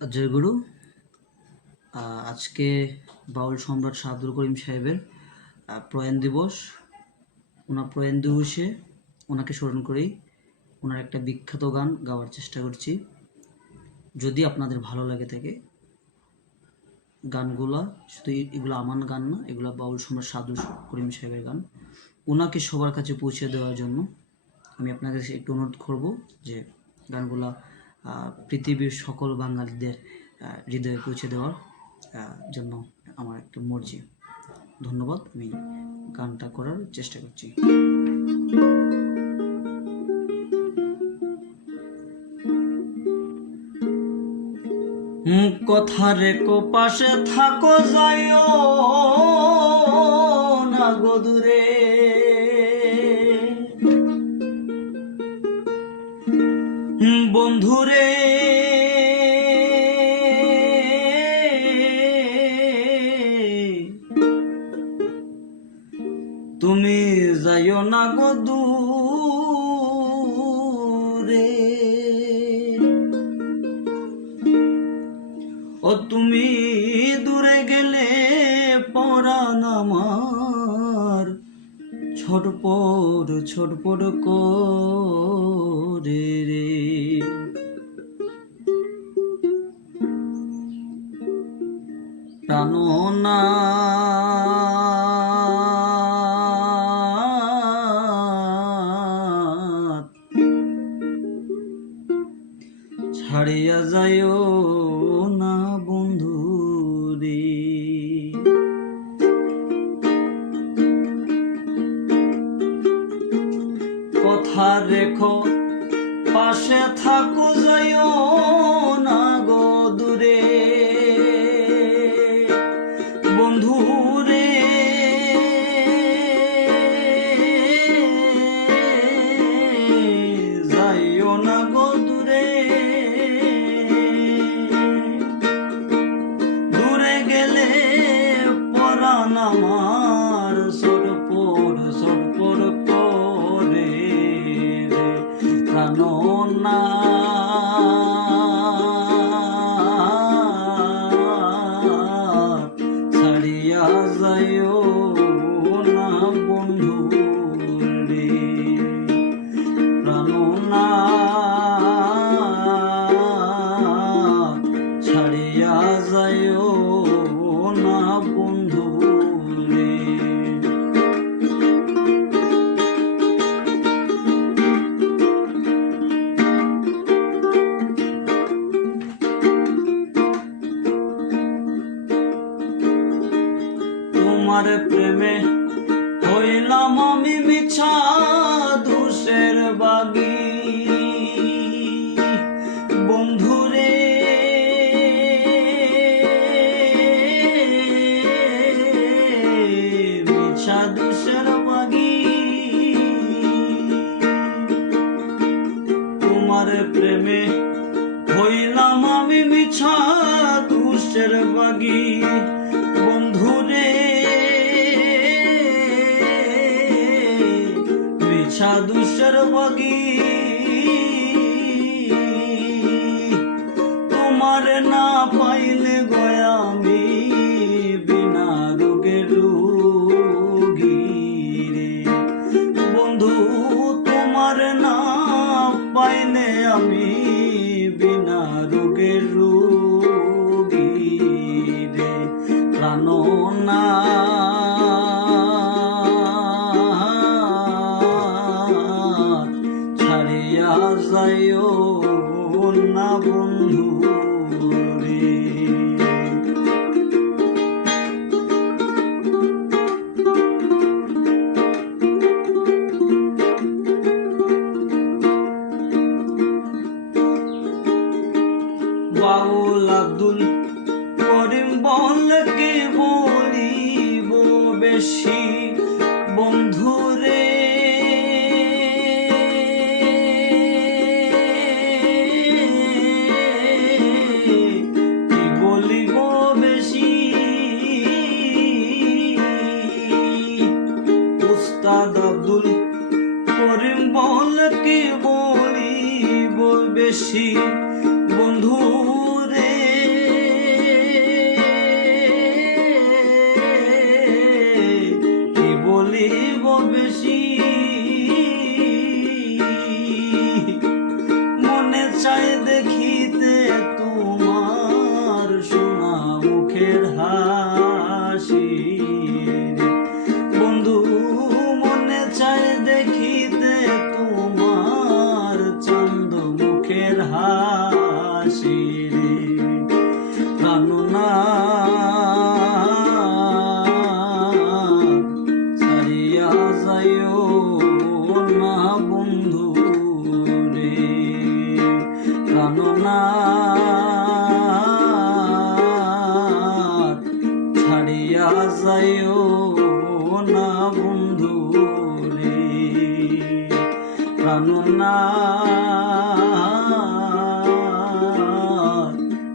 জয় গুরু। আজকে বাউল সম্রাট শাহ আব্দুল করিম সাহেবের প্রয়াণ দিবস। ওনার প্রয়াণ দিবসে ওনাকে স্মরণ করেই ওনার একটা বিখ্যাত গান গাওয়ার চেষ্টা করছি। যদি আপনাদের ভালো লাগে থাকে গানগুলা, শুধু এগুলো আমার গান না, এগুলো বাউল সম্রাট শাহ আব্দুল করিম সাহেবের গান। ওনাকে সবার কাছে পৌঁছে দেওয়ার জন্য আমি আপনাদের কাছে একটু অনুরোধ করব যে গানগুলা পৃথিবীর সকল বাঙালিদের হৃদয়ে পৌঁছে দেওয়ার জন্য আমার একটু মর্জি। ধন্যবাদ। আমি গানটা করার চেষ্টা করছি। কথা রেখো পাশে থাকো, যাইও না গো দূরে, বন্ধুরে তুমি যাইও না গো দূরে, ও তুমি দূরে গেলে পরাণ আমার ছটপট করে রে। প্রাণনাথ ছাড়িয়া যাইও না বন্ধু রে। কথা রেখো পাশে থাকো, যাইও না গো দূরে, বন্ধু রে যাইও না গো দূরে, দূরে গেলে পরাণ আমার ছটপট করে রে। প্রাণনাথ ছাড়িয়া যাইও না বন্ধু রে। প্রাণনাথ ছাড়িয়া যাইও না বন্ধু রে। তোমার প্রেমে হইলাম আমি মিছা দোষের বাগী, বন্ধুরে মিছা দোষের বাগী। তোমার প্রেমে হইলাম আমি মিছা দোষের বাগী, বন্ধুরে মিছা দোষের বাগী। তোমার না পাইলে গয়া আমি বিনা রোগে রোগী রে, বন্ধু তোমার না পাইলে আমি বিনা রোগে রোগী রে। প্রাণনাথ ছাড়িয়া যাইও না বন্ধু রে। বাউল আব্দুল করিম বলে কি বলিব বেশি, বন্ধুরে কি বলিব বেশি। উস্তাদ আব্দুল করিম বলে কি বলিব বেশি, বন্ধু রে বেশি, মনে চায় দেখিতে তোমার সোনা মুখের হাসি। বন্ধু মনে চায় দেখিতে তোমার চান্দ মুখের হাসি। ছাড়িয়া যাইও না বন্ধু রে, প্রাণনাথ ছাড়িয়া যাইও না বন্ধু রে, প্রাণনাথ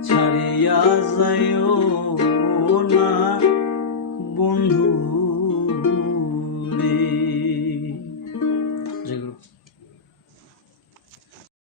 ছাড়িয়া যাইও না বন্ধু।